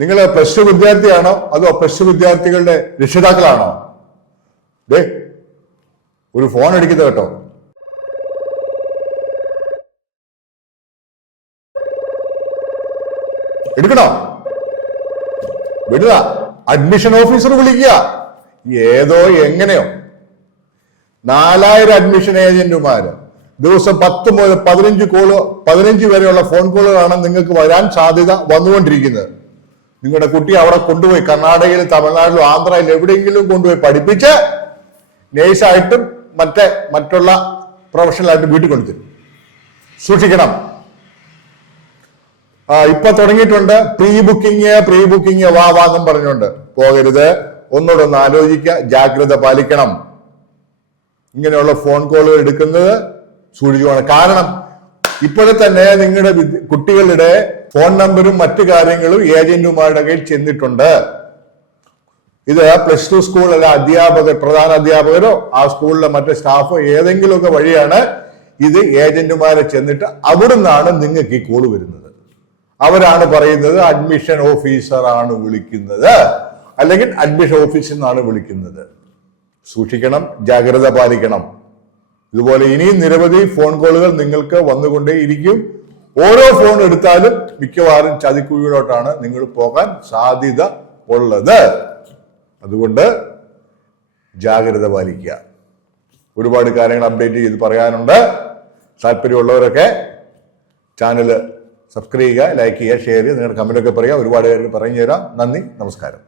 നിങ്ങൾ plus two വിദ്യാർത്ഥിയാണോ അതോ plus two വിദ്യാർത്ഥികളുടെ രക്ഷിതാക്കളാണോ? ദേ ഒരു ഫോൺ അടിക്കുന്നത് കേട്ടോ. എടുക്കണോ? വിടുക. അഡ്മിഷൻ ഓഫീസർ വിളിക്കുക. ഏതോ എങ്ങനെയോ 4000 അഡ്മിഷൻ ഏജന്റുമാര് ദിവസം 10 മുതൽ 15 വരെയുള്ള ഫോൺ കോളുകളാണ് നിങ്ങൾക്ക് വരാൻ സാധ്യത വന്നുകൊണ്ടിരിക്കുന്നത്. നിങ്ങളുടെ കുട്ടി അവിടെ കൊണ്ടുപോയി കർണാടകയിലും തമിഴ്നാട്ടിലും ആന്ധ്രയിലും എവിടെയെങ്കിലും കൊണ്ടുപോയി പഠിപ്പിച്ച് നേഴ്സായിട്ടും മറ്റുള്ള പ്രൊഫഷണലായിട്ടും വീട്ടിൽ കൊണ്ടുതരും. സൂക്ഷിക്കണം. ഇപ്പൊ തുടങ്ങിയിട്ടുണ്ട് പ്രീ ബുക്കിംഗ് വാ എന്നും പറഞ്ഞുകൊണ്ട്. പോകരുത്. ഒന്നുകൂടെ ആലോചിക്കുക, ജാഗ്രത പാലിക്കണം. ഇങ്ങനെയുള്ള ഫോൺ കോളുകൾ എടുക്കുന്നത് സൂക്ഷിക്കണം. കാരണം ഇപ്പോഴെ തന്നെ നിങ്ങളുടെ കുട്ടികളുടെ ഫോൺ നമ്പറും മറ്റു കാര്യങ്ങളും ഏജന്റുമാരുടെ കയ്യിൽ ചെന്നിട്ടുണ്ട്. ഇത് പ്ലസ് ടു സ്കൂളിലെ പ്രധാന അധ്യാപകരോ ആ സ്കൂളിലെ മറ്റു സ്റ്റാഫോ ഏതെങ്കിലുമൊക്കെ വഴിയാണ് ഇത് ഏജന്റുമാരെ ചെന്നിട്ട് അവിടുന്നാണ് നിങ്ങൾക്ക് ഈ കോള് വരുന്നത്. അവരാണ് പറയുന്നത് അഡ്മിഷൻ ഓഫീസർ ആണ് വിളിക്കുന്നത്, അല്ലെങ്കിൽ അഡ്മിഷൻ ഓഫീസിൽ നിന്നാണ് വിളിക്കുന്നത്. സൂക്ഷിക്കണം, ജാഗ്രത പാലിക്കണം. ഇതുപോലെ ഇനിയും നിരവധി ഫോൺ കോളുകൾ നിങ്ങൾക്ക് വന്നുകൊണ്ടേയിരിക്കും. ഓരോ ഫോൺ എടുത്താലും മിക്കവാറും ചതിക്കുഴിയിലോട്ടാണ് നിങ്ങൾ പോകാൻ സാധ്യത ഉള്ളത്. അതുകൊണ്ട് ജാഗ്രത പാലിക്കുക. ഒരുപാട് കാര്യങ്ങൾ അപ്ഡേറ്റ് ചെയ്ത് പറയാനുണ്ട്. താല്പര്യമുള്ളവരൊക്കെ ചാനൽ സബ്സ്ക്രൈബ് ചെയ്യുക, ലൈക്ക് ചെയ്യുക, ഷെയർ ചെയ്യുക, നിങ്ങളുടെ കമന്റൊക്കെ പറയുക. ഒരുപാട് കാര്യങ്ങൾ പറഞ്ഞു തരാം. നന്ദി, നമസ്കാരം.